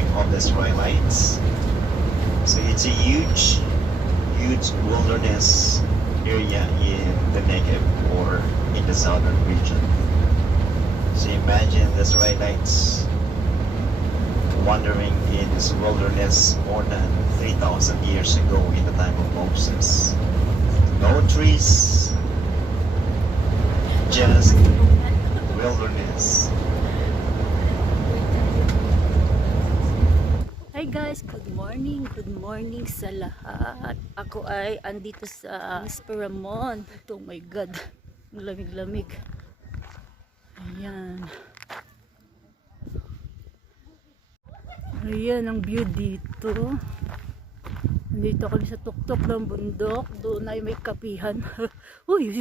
wandering of the Israelites. So it's a huge wilderness area in the Negev or in the southern region. So imagine the Israelites wandering in this wilderness more than 3,000 years ago in the time of Moses. No trees, just wilderness. Hi guys, good morning sa lahat. Ako ay andito sa Mitzpe Ramon. Oh my God, ang lamig-lamig. Ayan. Ayan ang view dito. Nandito kami sa tuktok ng bundok. Doon ay may kapihan. Uy,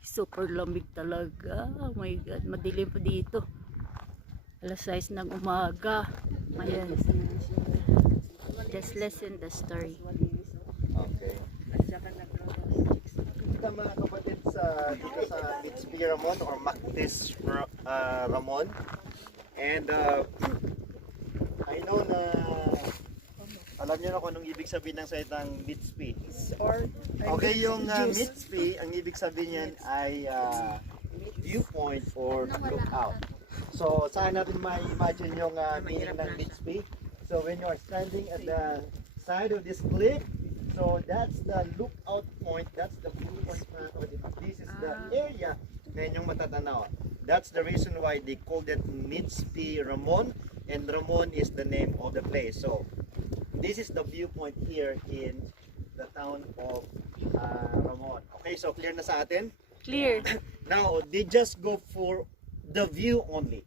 super lamig talaga. Oh my God, madilim pa dito. Alas 6 ng umaga. Ayan. Just listen the story. Okay. Kita mga kapatid dito sa Mitzpe Ramon or MAKHTESH Ramon. And I know na alam niyo na kung anong ibig sabihin ng salitang Mitzpe. Okay, yung Mitzpe, ang ibig sabihin niyan ay viewpoint or lookout. So, saan natin ma-imagine yung meaning ng Mitzpe? So, when you are standing at the side of this cliff, so that's the lookout point, that's the viewpoint, or this is the area na inyong matatanaw. That's the reason why they called it Mitzpe Ramon, and Ramon is the name of the place. So, this is the viewpoint here in the town of Ramon. Okay, so clear na sa atin? Clear. Now, they just go for the view only.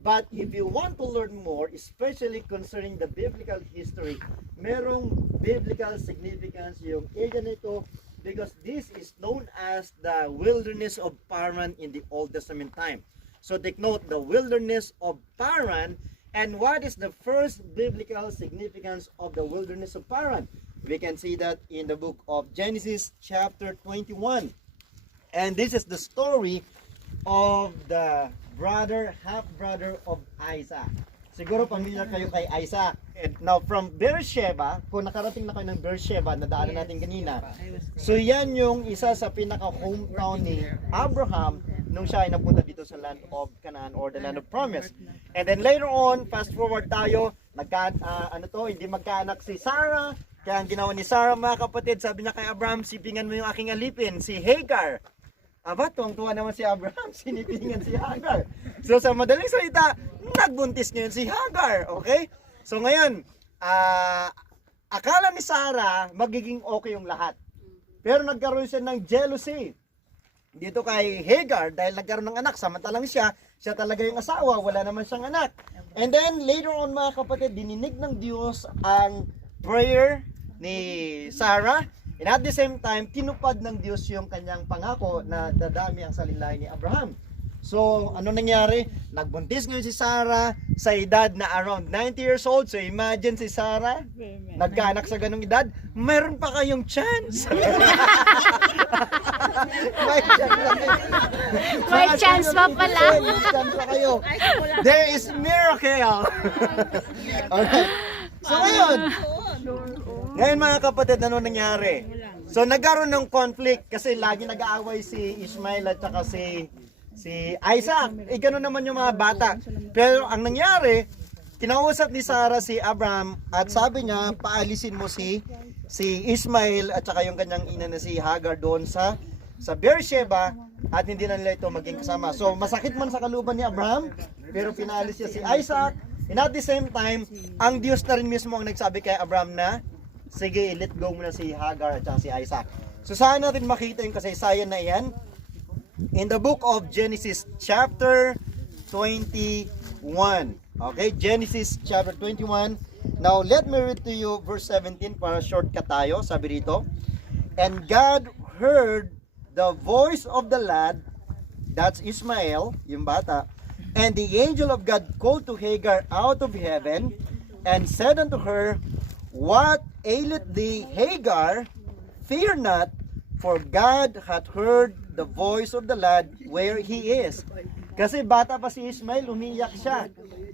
But if you want to learn more, especially concerning the biblical history, merong biblical significance yung area nito because this is known as the wilderness of PARAN in the Old Testament time. So take note, the wilderness of PARAN. And what is the first biblical significance of the wilderness of PARAN? We can see that in the book of Genesis chapter 21. And this is the story of the half-brother of Isaac. Siguro familiar kayo kay Isaac. And now from Beersheba, kung nakarating na kayo ng Beersheba, nadaanan natin kanina. So yan yung isa sa pinaka-hometown ni Abraham nung siya ay napunta dito sa land of Canaan or the land of promise. And then later on, fast forward tayo, hindi magkaanak si Sarah. Kaya ang ginawa ni Sarah, mga kapatid, sabi niya kay Abraham, sipingan mo yung aking alipin, si Hagar. Aba, tuwang-tuwa naman si Abraham, sinipingan si Hagar. So sa madaling salita, nagbuntis ngayon si Hagar, okay? So ngayon, akala ni Sarah, magiging okay yung lahat. Pero nagkaroon siya ng jealousy dito kay Hagar dahil nagkaroon ng anak, samantalang siya talaga yung asawa, wala naman siyang anak. And then later on mga kapatid, dininig ng Diyos ang prayer ni Sarah. And at the same time, tinupad ng Diyos yung kanyang pangako na dadami ang salinlahi ni Abraham. So, ano nangyari? Nagbuntis ngayon si Sarah sa edad na around 90 years old. So, imagine si Sarah, nagkaanak sa ganung edad, mayroon pa kayong chance. May chance pa pala. May chance pa kayo. There is miracle. Okay. So, ngayon mga kapatid, ano nangyari? So nagkaroon ng conflict kasi lagi nag-aaway si Ishmael at saka si Isaac. Ganoon naman yung mga bata. Pero ang nangyari, kinausap ni Sarah si Abraham at sabi niya, paalisin mo si Ishmael at saka yung kanyang ina na si Hagar doon sa Beersheba at hindi na nila ito maging kasama. So masakit man sa kaluban ni Abraham, pero pinaalis niya si Isaac. And at the same time, ang Diyos na rin mismo ang nagsabi kay Abraham na, sige, let go muna si Hagar at si Isaac. So saan natin makita yung kasaysayan na iyan? In the book of Genesis chapter 21. Okay, Genesis chapter 21. Now, let me read to you verse 17 para shortcut tayo. Sabi rito, and God heard the voice of the lad, that's Ishmael, yung bata, and the angel of God called to Hagar out of heaven and said unto her, what aileth thee, Hagar? Fear not, for God hath heard the voice of the lad where he is. Kasi bata pa si Ishmael, umiyak siya.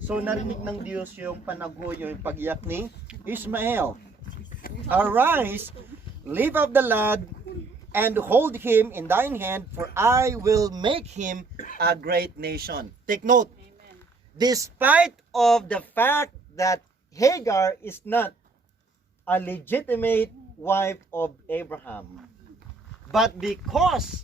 So narinig ng Diyos yung panagoy, yung pagyak ni Ismael. Arise, lift up the lad, and hold him in thine hand, for I will make him a great nation. Take note, despite of the fact that Hagar is not a legitimate wife of Abraham, but because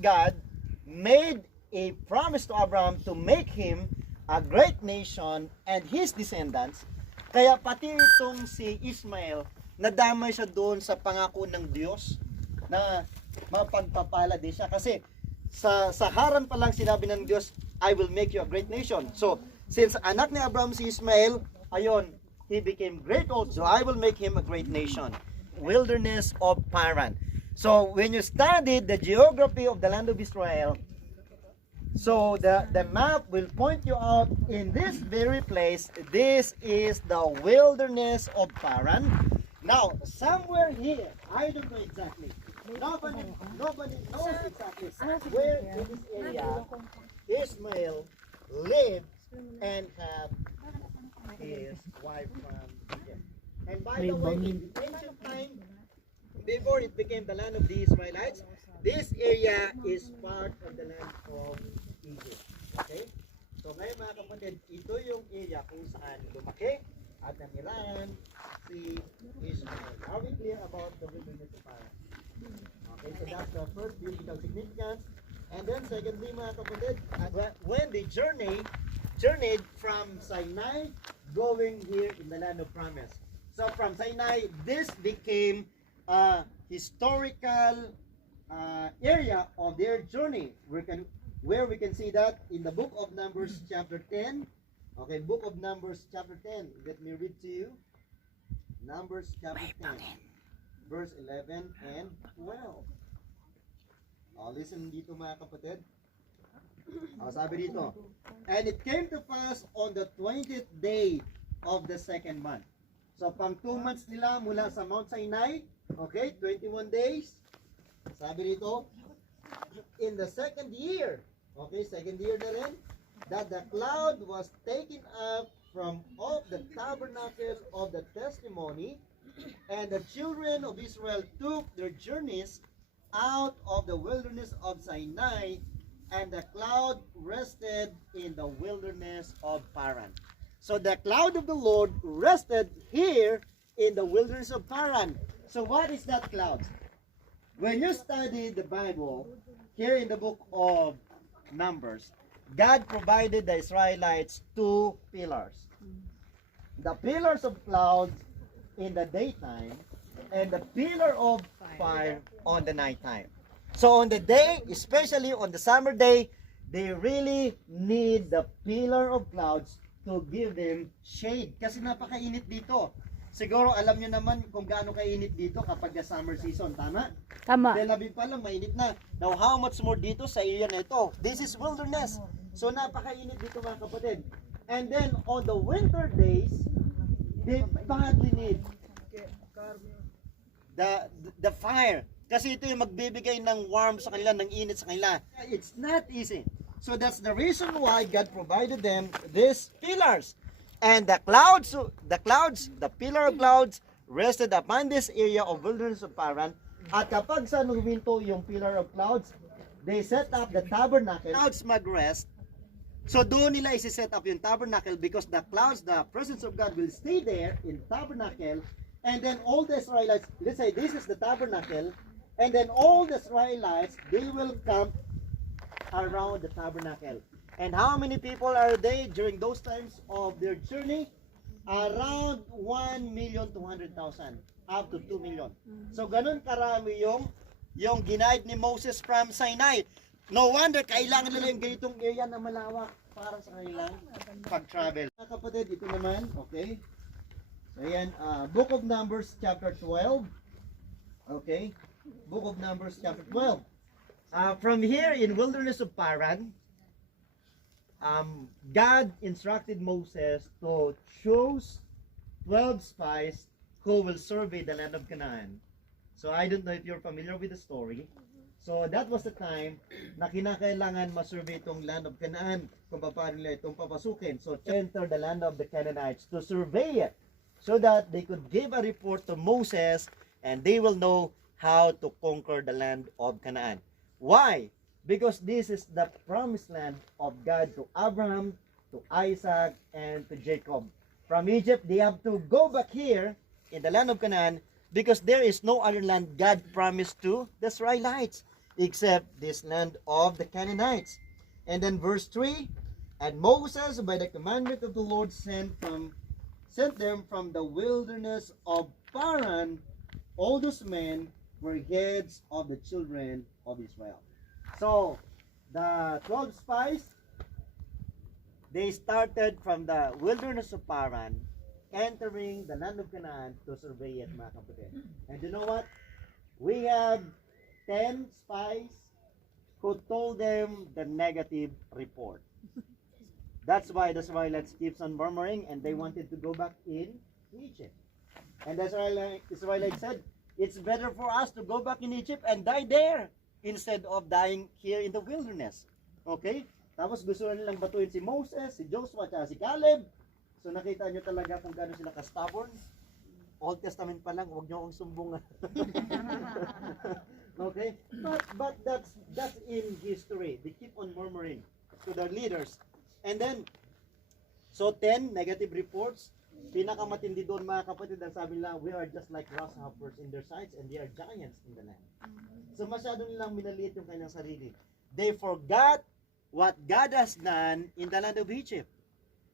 God made a promise to Abraham to make him a great nation and his descendants, kaya pati itong si Ismael, nadamay siya doon sa pangako ng Diyos na mapagpapala din siya. Kasi sa Haran pa lang sinabi ng Diyos, I will make you a great nation. So, since anak ni Abraham si Ismael, ayon, he became great also. I will make him a great nation. Wilderness of Paran. So, when you study the geography of the land of Israel, so the map will point you out in this very place. This is the wilderness of Paran. Now, somewhere here, I don't know exactly. Nobody knows exactly where in this area Ishmael lived and had his wife from Egypt. And by the way, in ancient time, before it became the land of the Israelites, this area is part of the land of Egypt. Okay? So ngayon mga kapatid, ito yung area kung saan lumaki at nanirahan si Ishmael. Are we clear about the wilderness of Paran? Okay, so that's the first biblical significance. And then secondly mga kapatid, when they journeyed from Sinai going here in the land of promise. So from Sinai, this became a historical area of their journey. Where we can see that in the book of Numbers chapter 10. Okay, book of Numbers chapter 10. Let me read to you. Numbers chapter 10, verse 11 and 12. Listen dito mga kapatid. Sabi dito, and it came to pass on the 20th day of the second month. So pang 2 months nila mula sa Mount Sinai, okay, 21 days. Sabi dito, in the second year, okay, second year na rin, that the cloud was taken up from off the tabernacle of the testimony, and the children of Israel took their journeys out of the wilderness of Sinai, and the cloud rested in the wilderness of Paran. So the cloud of the Lord rested here in the wilderness of Paran. So what is that cloud? When you study the Bible, here in the book of Numbers, God provided the Israelites 2 pillars. The pillars of cloud in the daytime and the pillar of fire on the nighttime. So on the day, especially on the summer day, they really need the pillar of clouds to give them shade. Kasi napakainit dito. Siguro alam nyo naman kung gaano kainit dito kapag summer season, tama? Tama. Dahil labi pa lang, mainit na. Now, how much more dito sa area na ito? This is wilderness. So napakainit dito mga kapatid. And then on the winter days, they badly need the fire. Kasi ito yung magbibigay ng warmth sa kanila, ng init sa kanila. It's not easy. So that's the reason why God provided them these pillars. And the pillar of clouds rested upon this area of wilderness of Paran. At kapag saan huminto yung pillar of clouds, they set up the tabernacle. Clouds mag-rest. So doon nila isi-set up yung tabernacle because the clouds, the presence of God will stay there in tabernacle. And then all the Israelites, let's say this is the tabernacle, and then all the Israelites, they will come around the tabernacle. And how many people are they during those times of their journey? Around 1,200,000 up to 2 million. So ganun karami yung ginaid ni Moses from Sinai. No wonder kailangan nila yung ganitong area na malawak para sa kanilang pag-travel. Mga kapatid, ito naman, okay? So yan, Book of Numbers chapter 12. Okay? Book of Numbers chapter 12. From here in wilderness of Paran, God instructed Moses to choose 12 spies who will survey the land of Canaan. So I don't know if you're familiar with the story. So that was the time na kinakailangan masurvey itong land of Canaan kung paano nila itong papasukin. So enter the land of the Canaanites to survey it so that they could give a report to Moses and they will know how to conquer the land of Canaan. Why? Because this is the promised land of God to Abraham, to Isaac, and to Jacob. From Egypt, they have to go back here in the land of Canaan because there is no other land God promised to the Israelites except this land of the Canaanites. And then verse 3, and Moses, by the commandment of the Lord, sent them from the wilderness of PARAN. All those men were heads of the children of Israel. So, the 12 spies, they started from the wilderness of PARAN, entering the land of Canaan to survey it, mga kapatid. And you know what? We have 10 spies who told them the negative report. That's why the Israelites keeps on murmuring and they wanted to go back in Egypt. And the Israelites said, it's better for us to go back in Egypt and die there instead of dying here in the wilderness. Okay? Tapos gusto na nilang batuin si Moses, si Joshua, at si Caleb. So nakita nyo talaga kung gano'n sila ka-stubborn. Old Testament pa lang, huwag nyo akong sumbungan. Okay? But that's in history. They keep on murmuring to their leaders. And then, so 10 negative reports. Pinakamatindi doon, mga kapatid, ang sabi nila, we are just like grasshoppers in their sights and they are giants in the land. So masyado nilang minaliit yung kanyang sarili. They forgot what God has done in the land of Egypt.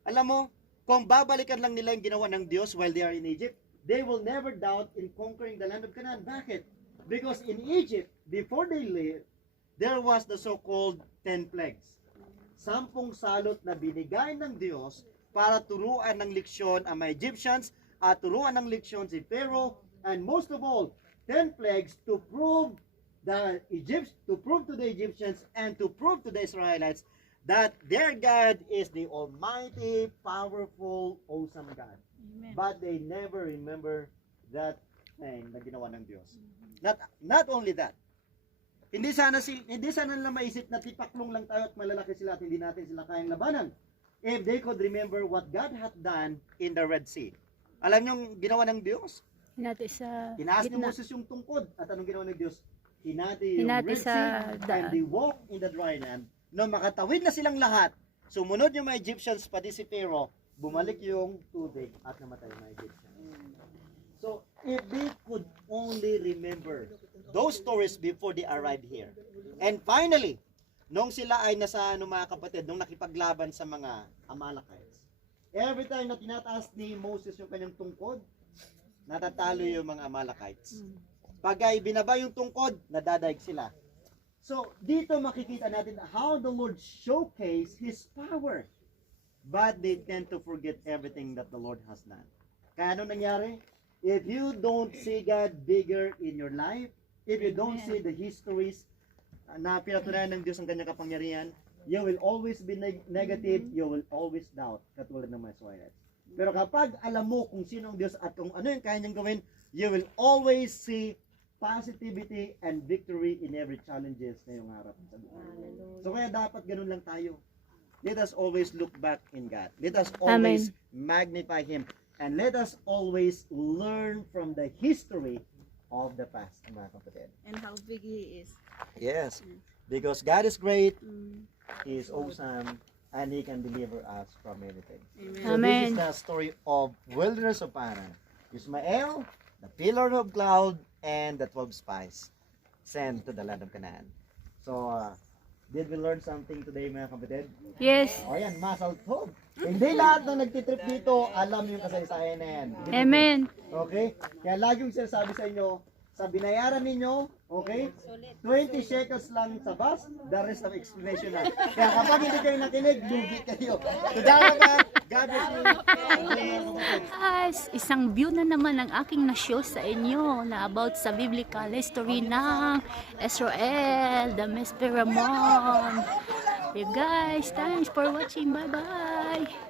Alam mo, kung babalikan lang nila yung ginawa ng Diyos while they are in Egypt, they will never doubt in conquering the land of Canaan. Bakit? Because in Egypt, before they lived, there was the so-called 10 plagues. 10 salot na binigay ng Diyos para turuan ng leksyon ang mga Egyptians at turuan ng leksyon si Pharaoh, and most of all, 10 plagues to prove to the Egyptians and to prove to the Israelites that their God is the almighty, powerful, awesome God. Amen. But they never remember that thing na ginawa ng Diyos. Not only that, hindi sana nila maisip na tipaklong lang tayo at malalaki sila at hindi natin sila kayang labanan. If they could remember what God had done in the Red Sea. Alam niyo ginawa ng Diyos? Hinati sa Tinaas ni gitna. Moses yung tungkod. At anong ginawa ng Diyos? Hinati yung Hinati Red sa Sea and daan. they walked in the dry land. No makatawid na silang lahat, sumunod yung mga Egyptians, pati si Pharaoh, bumalik yung tubig at namatay yung mga Egyptians. So, if they could only remember those stories before they arrived here. And finally, nung sila ay nasa mga kapatid, nung nakipaglaban sa mga Amalekites, every time na tinataas ni Moses yung kanyang tungkod, natatalo yung mga Amalekites. Pag ay binaba yung tungkod, nadadaig sila. So, dito makikita natin how the Lord showcased His power. But they tend to forget everything that the Lord has done. Kaya ano nangyari? If you don't see God bigger in your life, if you don't see the histories na pinatunayan ng Diyos ang kanyang kapangyarihan, you will always be negative, you will always doubt, katulad ng mga Israelites. Pero kapag alam mo kung sino ang Diyos at kung ano yung kaya niyang gawin, you will always see positivity and victory in every challenges na yung harap sa buhay. So kaya dapat ganun lang tayo. Let us always look back in God. Let us always magnify Him. And let us always learn from the history of the past, mga kapatid. And how big He is. Yes, because God is great, He is awesome, and He can deliver us from anything. Amen. So this is the story of wilderness of Paran. Ismael, the pillar of cloud, and the 12 spies sent to the land of Canaan. So, did we learn something today, mga kapatid? Yes. O yan, masal tov. Hindi lahat na nagtitrip dito, alam yung kasaysayan na yan. Amen. Okay? Kaya laging sinasabi sa inyo, sa binayaran ninyo, okay? 20 shekels lang sa bus, the rest of explanation na. Kaya kapag hindi kayo nakinig, lugi kayo. Tudara ka, God bless you. Guys, isang view na naman ang aking na-show sa inyo na about sa biblical history ng Israel, the Mitzpe Ramon. You guys, thanks for watching. Bye-bye.